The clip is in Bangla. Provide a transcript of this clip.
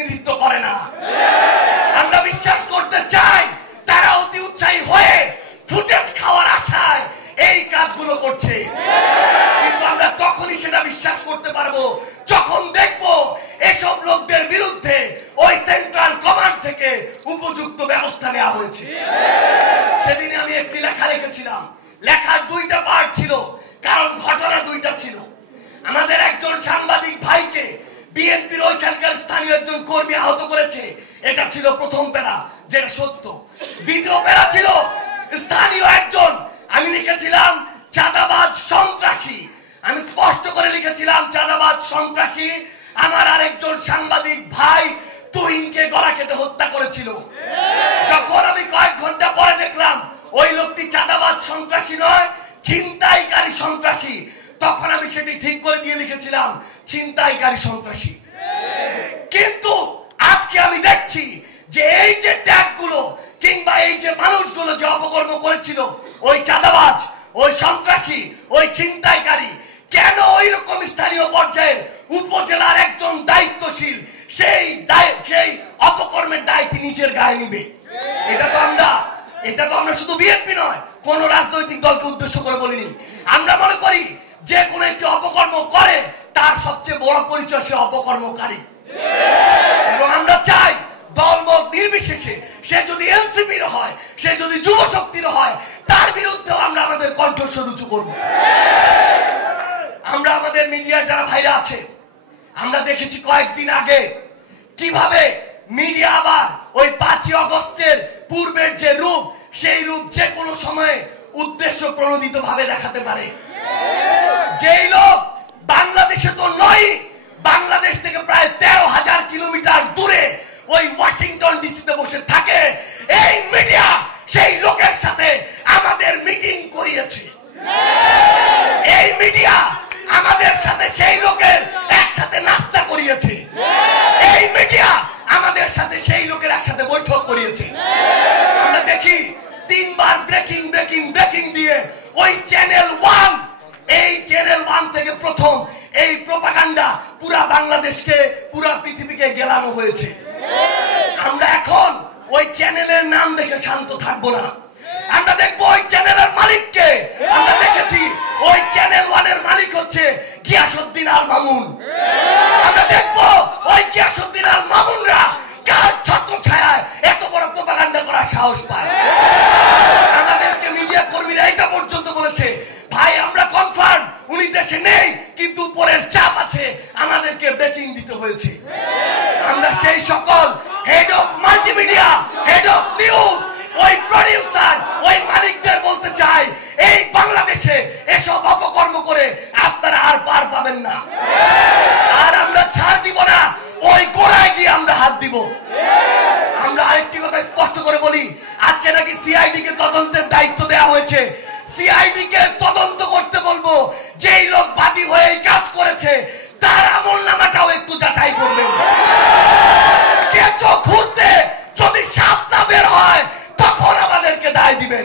প্রতিনিধিত্ব করে না। আমরা বিশ্বাস করতে চাই তারা অতি উৎসাহী হয়ে ফুটেজ খাওয়ার আশায় এই কাজগুলো করছে, কিন্তু আমরা তখনই সেটা বিশ্বাস করতে পারবো যখন দেখবো এসব লোকদের বিরুদ্ধে ওই সেন্ট্রাল কমান্ড থেকে উপযুক্ত ব্যবস্থা নেওয়া হয়েছে। সেদিন আমি একটি লেখা লিখেছিলাম, লেখার দুইটা পার্ট ছিল, কারণ ঘটনা দুইটা ছিল। আমাদের একজন সাংবাদিক ভাইকে বিএনপির ওইখানকার স্থানীয় একজন কর্মী আহত করেছে, এটা ছিল প্রথম প্যারা, যেটা সত্য। দ্বিতীয় প্যারা ছিল স্থানীয় একজন, আমি লিখেছিলাম চাঁদাবাজ সন্ত্রাসী, আমি স্পষ্ট করে লিখেছিলাম চাঁদাবাজ সন্ত্রাসী আমার আরেকজন সাংবাদিক ভাই তুহিনকে গলা কেটে হত্যা করেছিল। যখন আমি কয়েক ঘন্টা পরে দেখলাম ওই লোকটি চাঁদাবাজ সন্ত্রাসী নয়, ছিনতাইকারী সন্ত্রাসী, তখন আমি সেটি ঠিক করে দিয়ে লিখেছিলাম ছিনতাইকারী সন্ত্রাসী। কিন্তু আজকে আমি দেখছি যে এই যে ট্যাগগুলো কিংবা এই যে মানুষগুলো যে অপকর্ম করেছিল, ওই চাঁদাবাজ, ওই সন্ত্রাসী, ওই ছিনতাইকারী, কেন ওই রকম স্থানীয় পর্যায়ের উপজেলার একজন দায়িত্বশীল সেই অপকর্মের দায়িত্ব নিজের গায়ে নিবে? এটা তো আমরা শুধু বিএনপি নয়, কোন রাজনৈতিক দলকে উদ্দেশ্য করে বলিনি। আমরা মনে করি যে কোনো একটি অপকর্ম করে তার সবচেয়ে বড় পরিচয় সে অপকর্মকারী, এবং আমরা চাই দলমত নির্বিশেষে সে যদি এনসিপির হয়, সে যদি যুব শক্তির হয়, তার বিরুদ্ধেও আমরা আমাদের কণ্ঠস্বর উঁচু করব। আমরা আমাদের মিডিয়ার যারা ভাইরা আছে, আমরা দেখেছি কয়েকদিন আগে কিভাবে মিডিয়া আবার ওই 5ই আগস্টের পূর্বের যে রূপ, সেই রূপ যে কোনো সময়ে উদ্দেশ্য প্রণোদিত ভাবে দেখাতে পারে। যেই লোক বাংলাদেশে তো নয়, বাংলাদেশ থেকে প্রায় 13,000 কিলোমিটার দূরে ওই ওয়াশিংটন ডিসিতে বসে থাকে, এই মিডিয়া সেই লোকের সাথে আমাদের মিটিং করিয়েছে। এই মিডিয়া আমাদের সাথে সেই লোকের একসাথে নাস্তা করিয়েছে। এই মিডিয়া আমাদের সাথে সেই লোকের একসাথে বৈঠক করিয়েছে। আমরা দেখি 3 বার ব্রেকিং ব্রেকিং ব্রেকিং দিয়ে ওই চ্যানেল 1, এই চ্যানেল 1 থেকে প্রথম এই প্রোপাগান্ডা পুরা বাংলাদেশকে, পুরা পৃথিবীকে গেলানো হয়েছে। আমরা এখন ওই চ্যানেলের নাম দেখে শান্ত থাকবো না, আমরা দেখবো ওই চ্যানেলের মালিককে। আমরা দেখেছি ওই চ্যানেল 1 এর মালিক হচ্ছে গিয়াসউদ্দিন আল মামুন। আমরা দেখবো ওই গিয়াসউদ্দিন আল মামুনরা কার ছত্র ছায়ায় এত বড় প্রোপাগান্ডা করার সাহস পায়। আমাদেরকে মিডিয়া কর্মীরা এটা পর্যন্ত বলেছে, ভাই আমরা কনফার্ম উনি দেশে নেই, কিন্তু উপরের চাপ আছে, আমাদেরকে ব্রেকিং দিতে হয়েছে। আমরা সেই সকল head of multimedia, head of news, ওই প্রডিউসার, ওই মালিকদের বলতে চাই, এই বাংলাদেশে এসব অপকর্ম করে আপনারা আর পার পাবেন না, আর আমরা ছাড় দিব না, ওই গোড়ায় গিয়ে আমরা হাত দিব। আমরা আরেকটি কথা স্পষ্ট করে বলি, আজকে নাকি সিআইডি কে তদন্তের দায়িত্ব দেওয়া হয়েছে। সিআইডি কে তদন্ত করতে বলবো, যেই লোক বাদী হয়ে এই কাজ করেছে তার আমলনামাটাও একটু যাচাই করবেন। কেঁচো ঘুরতে যদি সাপ না বের হয় তখন আমাদেরকে দায় দিবেন।